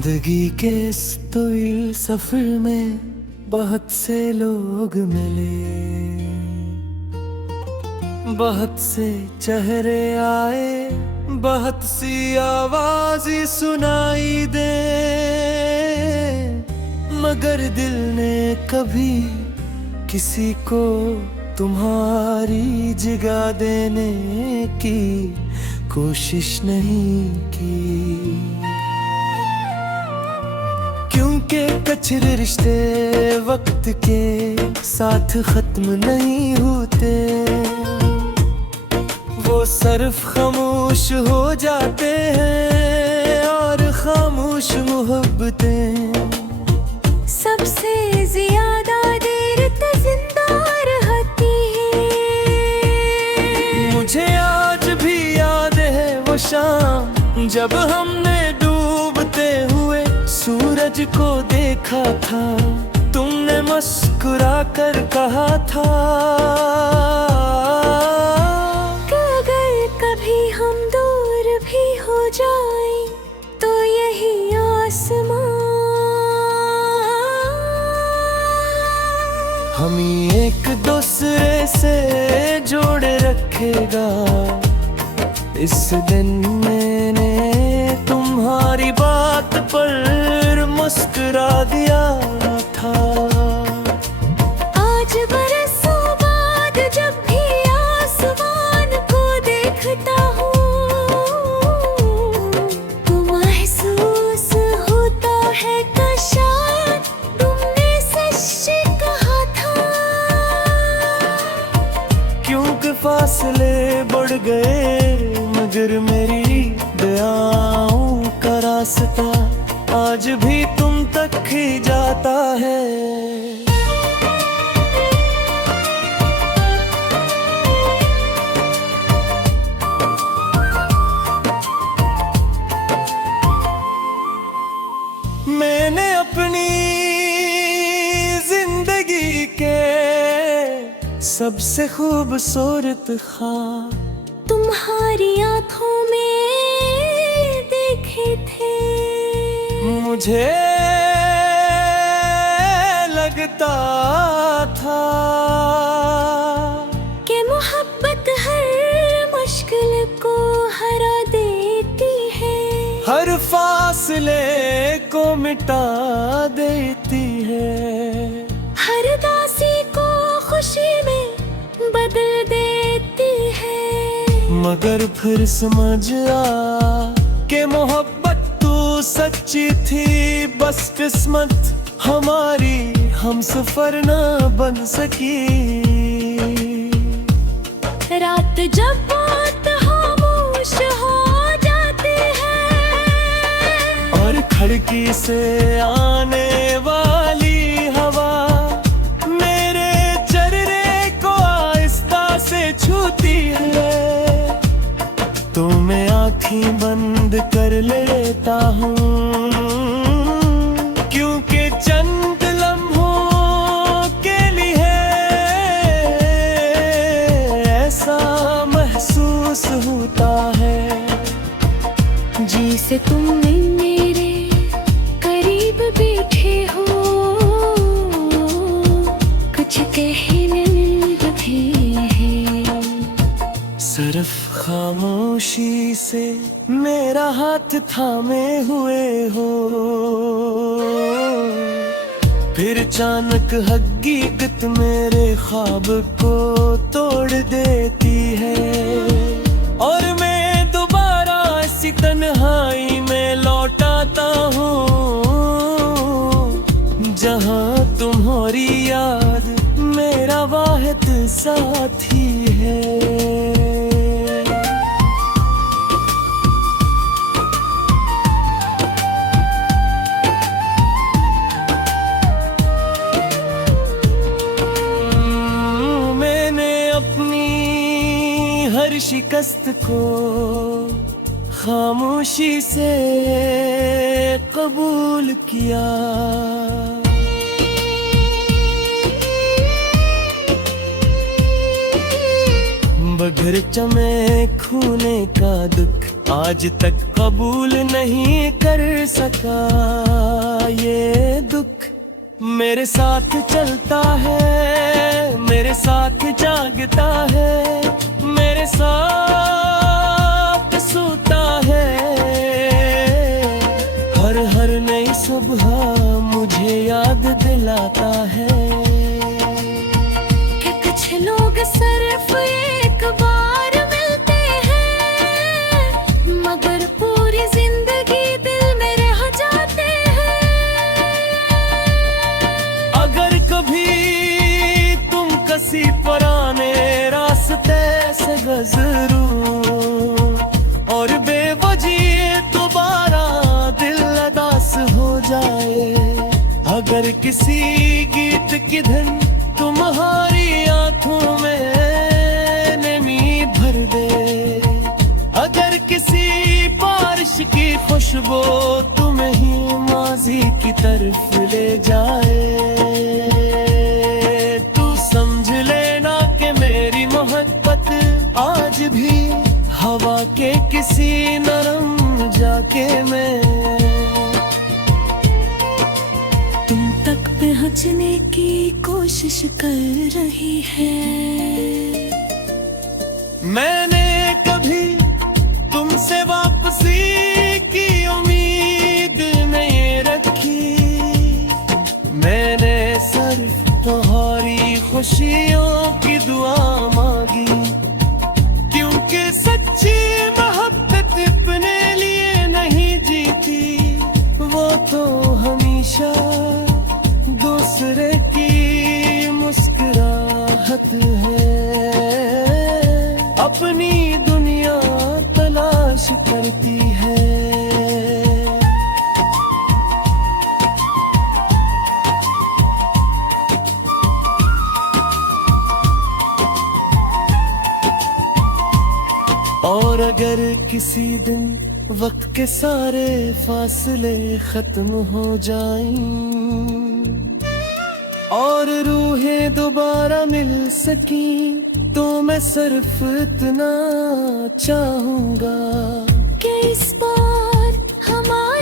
जिंदगी के इस तवील सफर में बहुत से लोग मिले, बहुत से चेहरे आए, बहुत सी आवाज़ें सुनाई दे, मगर दिल ने कभी किसी को तुम्हारी जगह देने की कोशिश नहीं की। क्योंकि कचरे रिश्ते वक्त के साथ खत्म नहीं होते, वो सिर्फ खामोश हो जाते हैं और खामोश मोहब्बतें सबसे ज्यादा देर तक जिंदा रहती है। मुझे आज भी याद है वो शाम जब हमने डूबते हुए सूरज को देखा था, तुमने मुस्कुरा कर कहा था कि अगर कभी हम दूर भी हो जाएं तो यही आसमां हमें एक दूसरे से जोड़े रखेगा। इस दिन मैंने तुम्हारी बात पर मुस्कुरा दिया था। आज बरसों बाद जब भी आसमान को देखता हूँ तो महसूस होता है कि शायद तुमने सच कहा था। क्योंकि फासले बढ़ गए मगर मेरी दुआओं का रास्ता आज भी तुम तक ही जाता है। मैंने अपनी जिंदगी के सबसे खूबसूरत ख्वाब तुम्हारी आंखों में देखे थे। मुझे लगता था कि मोहब्बत हर मुश्किल को हरा देती है, हर फासले को मिटा देती है, हर दासी को खुशी में बदल देती है। मगर फिर समझ आ कि मोहब्बत तो सच्ची थी, बस किस्मत हमारी हम सफर न बन सकी। रात जब बात खामोश हो जाती है और खिड़की से आने वाली हवा मेरे चेहरे को आहिस्ता से छूती है, तो मैं आँखें बंद कर लेता हूँ। क्योंकि चंद लम्हों के लिए ऐसा महसूस होता है जैसे तुम मेरे करीब बैठे हो, कुछ कहने लगे हैं। सिर्फ खामोशी से मेरा हाथ थामे हुए हो, फिर अचानक हकीकत मेरे ख्वाब को तोड़ देती है और मैं दोबारा इसी तन्हाई में लौट आता हूँ जहाँ तुम्हारी याद मेरा वाहिद साथी है। हर शिकस्त को खामोशी से कबूल किया, बगैर चमे खूने का दुख आज तक कबूल नहीं कर सका ये दुख। मेरे साथ चलता है, मेरे साथ जागता है, मेरे साथ सोता है। हर नई सुबह मुझे याद दिलाता है कि कुछ लोग सिर्फ एक बार मिलते हैं, मगर पूरी जिंदगी दिल में रह जाते हैं। अगर कभी तुम किसी पुराने रास्ते से गुजरो और बेवजह दोबारा दिल उदास हो जाए, अगर किसी गीत की धुन तुम्हारी आंखों में नमी भर दे, अगर किसी बारिश की खुशबू तुम्हें ही माजी की तरफ ले जाए, तू समझ लेना कि मेरी मोहब्बत आज भी हवा के किसी नरम जाके में तुम तक पहुंचने की कोशिश कर रही है। मैंने कभी तुमसे वापसी की उम्मीद नहीं रखी, मैंने सिर्फ तुम्हारी खुशियों की दुआ मांगी, क्योंकि सच्ची मोहब्बत अपने लिए नहीं जीती, वो तो हमेशा दूसरे की मुस्कुराहट है, अपनी दुनिया तलाश करती है। और अगर किसी दिन वक्त के सारे फासले खत्म हो जाएं और रूहें दोबारा मिल सकी, तो मैं सिर्फ इतना चाहूंगा कि इस बार हमारे